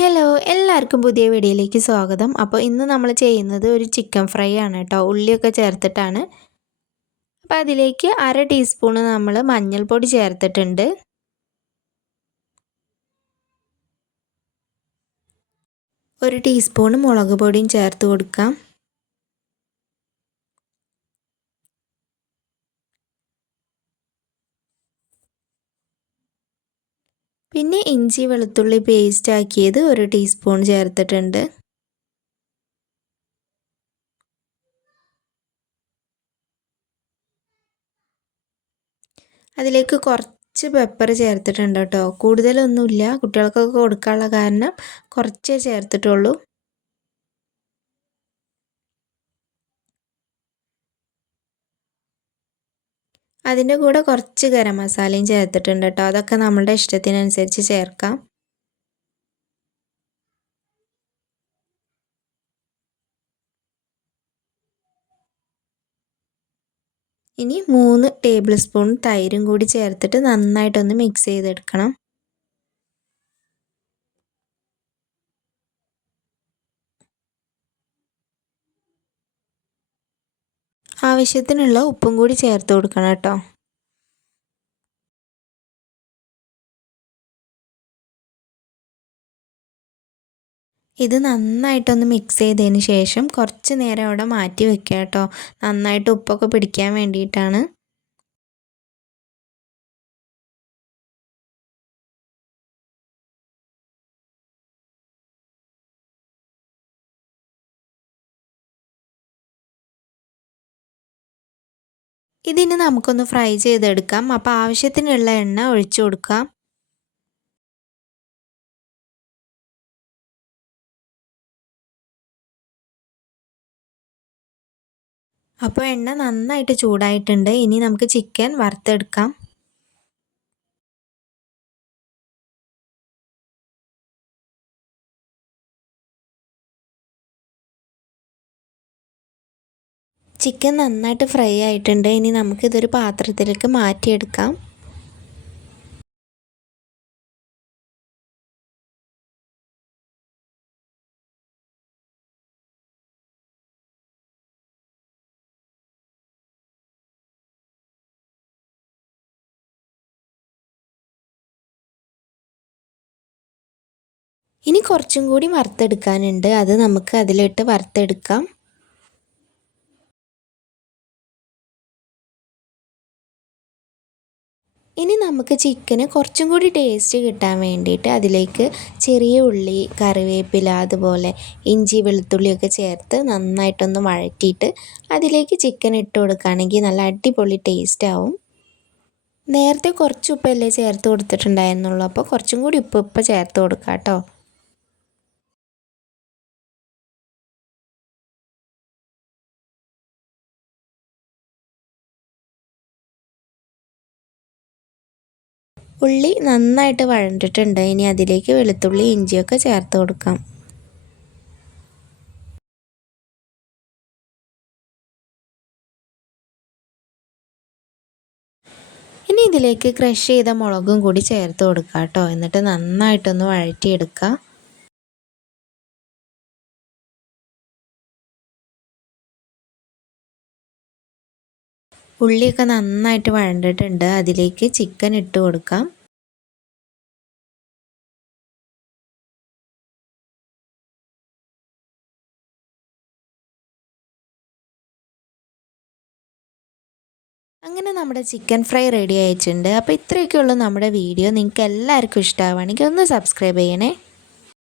Hello എല്ലാവർക്കും പുതിയ വീഡിയോയിലേക്ക് സ്വാഗതം. അപ്പോൾ ഇന്ന് നമ്മൾ ചെയ്യുന്നത് ഒരു ചിക്കൻ ഫ്രൈ ആണ് കേട്ടോ. ഉള്ളിയൊക്കെ ചേർത്തിട്ടാണ്. അപ്പോൾ അതിലേക്ക് 1/2 ടീസ്പൂൺ നമ്മൾ മഞ്ഞൾപ്പൊടി ചേർത്തിട്ടുണ്ട്. 1 ടീസ്പൂൺ മുളക് പൊടിയും ചേർത്ത് കൊടുക്കാം. പിന്നെ ഇഞ്ചി വെളുത്തുള്ളി പേസ്റ്റ് ആക്കിയത് 1 ടീസ്പൂൺ ചേർത്തിട്ടുണ്ട്. അതിലേക്ക് കുറച്ച് പെപ്പർ ചേർത്തിട്ടുണ്ട് കേട്ടോ. കൂടുതലൊന്നുമില്ല, കുട്ടികൾക്കൊക്കെ കൊടുക്കാനുള്ള കാരണം കുറച്ചേ ചേർത്തിട്ടുള്ളൂ. അതിൻ്റെ കൂടെ കുറച്ച് ഗരം മസാലയും ചേർത്തിട്ടുണ്ട് കേട്ടോ. അതൊക്കെ നമ്മളുടെ ഇഷ്ടത്തിനനുസരിച്ച് ചേർക്കാം. ഇനി 3 ടേബിൾ സ്പൂൺ തൈരും കൂടി ചേർത്തിട്ട് നന്നായിട്ടൊന്ന് മിക്സ് ചെയ്തെടുക്കണം. ആവശ്യത്തിനുള്ള ഉപ്പും കൂടി ചേർത്ത് കൊടുക്കണം കേട്ടോ. ഇത് നന്നായിട്ടൊന്ന് മിക്സ് ചെയ്തതിന് ശേഷം കുറച്ച് നേരം അവിടെ മാറ്റി വെക്കുക കേട്ടോ. നന്നായിട്ട് ഉപ്പൊക്കെ പിടിക്കാൻ വേണ്ടിയിട്ടാണ്. ഇതിന് നമുക്കൊന്ന് ഫ്രൈ ചെയ്തെടുക്കാം. അപ്പോൾ ആവശ്യത്തിനുള്ള എണ്ണ ഒഴിച്ചു കൊടുക്കാം. അപ്പോൾ എണ്ണ നന്നായിട്ട് ചൂടായിട്ടുണ്ട്. ഇനി നമുക്ക് ചിക്കൻ വറുത്തെടുക്കാം. ചിക്കൻ നന്നായിട്ട് ഫ്രൈ ആയിട്ടുണ്ട്. ഇനി നമുക്കിതൊരു പാത്രത്തിലേക്ക് മാറ്റിയെടുക്കാം. ഇനി കുറച്ചും കൂടി വറുത്തെടുക്കാനുണ്ട്. അത് നമുക്ക് അതിലിട്ട് വറുത്തെടുക്കാം. ഇനി നമുക്ക് ചിക്കന് കുറച്ചും കൂടി ടേസ്റ്റ് കിട്ടാൻ വേണ്ടിയിട്ട് അതിലേക്ക് ചെറിയ ഉള്ളി, കറിവേപ്പില, അതുപോലെ ഇഞ്ചി വെളുത്തുള്ളിയൊക്കെ ചേർത്ത് നന്നായിട്ടൊന്ന് വഴറ്റിയിട്ട് അതിലേക്ക് ചിക്കൻ ഇട്ട് കൊടുക്കുകയാണെങ്കിൽ നല്ല അടിപൊളി ടേസ്റ്റ് ആവും. നേരത്തെ കുറച്ച് ഉപ്പല്ലേ ചേർത്ത് കൊടുത്തിട്ടുണ്ടായിരുന്നുള്ളൂ. അപ്പോൾ കുറച്ചും കൂടി ഉപ്പ് ഇപ്പോൾ ചേർത്ത് കൊടുക്കാം കേട്ടോ. ഉള്ളി നന്നായിട്ട് വഴണ്ടിട്ടുണ്ട്. ഇനി അതിലേക്ക് വെളുത്തുള്ളി ഇഞ്ചിയൊക്കെ ചേർത്ത് കൊടുക്കാം. ഇനി ഇതിലേക്ക് ക്രഷ് ചെയ്ത മുളകും കൂടി ചേർത്ത് കൊടുക്കാം കേട്ടോ. എന്നിട്ട് നന്നായിട്ടൊന്ന് വഴറ്റിയെടുക്കുക. ഉള്ളിയൊക്കെ നന്നായിട്ട് വഴണ്ടിട്ടുണ്ട്. അതിലേക്ക് ചിക്കൻ ഇട്ട് കൊടുക്കാം. അങ്ങനെ നമ്മുടെ ചിക്കൻ ഫ്രൈ റെഡി ആയിട്ടുണ്ട്. അപ്പോൾ ഇത്രയൊക്കെയുള്ളൂ നമ്മുടെ വീഡിയോ. നിങ്ങൾക്ക് എല്ലാവർക്കും ഇഷ്ടമാവുകയാണെങ്കിൽ ഒന്ന് സബ്സ്ക്രൈബ് ചെയ്യണേ.